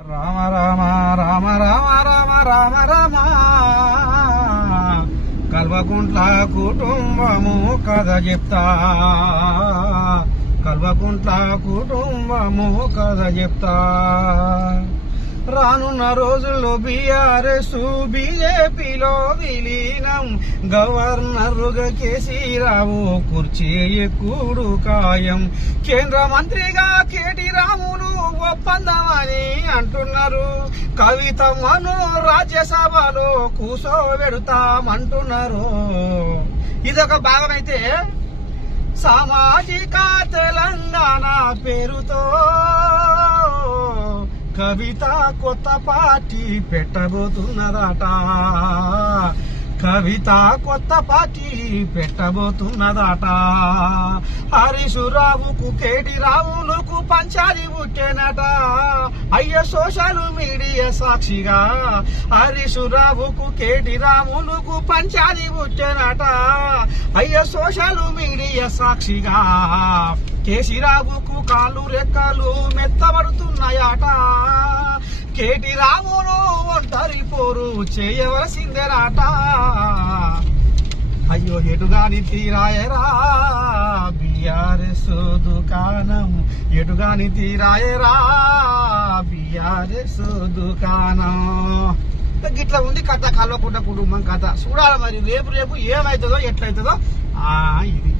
రామ రామ రామ రామ రామ రామ రామ. కల్వకుంట్ల కుటుంబము కథ చెప్తా. కల్వకుంట్ల కుటుంబము కథ చెప్తా. రానున్న రోజుల్లో బీఆర్ఎస్ బీజేపీలో విలి గవర్నరుగా కేసీరావు కుర్చీ ఎక్కుడు ఖాయం. కేంద్ర మంత్రిగా కేటీ రాములు ఒప్పందమని అంటున్నారు. కవితమ్మను రాజ్యసభలో కూసోబెడతామంటున్నారు. ఇదొక భాగమైతే సామాజిక తెలంగాణ పేరుతో కవిత కొత్త పార్టీ పెట్టబోతున్నదట. కవిత కొత్త పార్టీ పెట్టబోతున్నదట. హరీశురావుకు కేటి రావులకు పంచాలి పుట్టేనట అయ్య సోషల్ మీడియా సాక్షిగా హరీశురావుకు కేటి రాములకు పంచాలి పుట్టేనట అయ్య సోషల్ మీడియా సాక్షిగా కేసీరావుకు కాళ్ళు రెక్కలు మెత్తబడుతున్నాయట. కేటి రాము పోరు చేయవలసిందేనాట. అయ్యో ఎటుగాని తీరాయరా. బిఆర్ఎస్ దుకాణం ఎటుగాని తీరాయరా. బిఆర్ఎస్ దుకాణం. గిట్లా ఉంది కథ కల్వకుంట కుటుంబం కథ. చూడాలి మరి రేపు రేపు ఏమవుతుందో ఎట్లయితుందో. ఆ ఇది.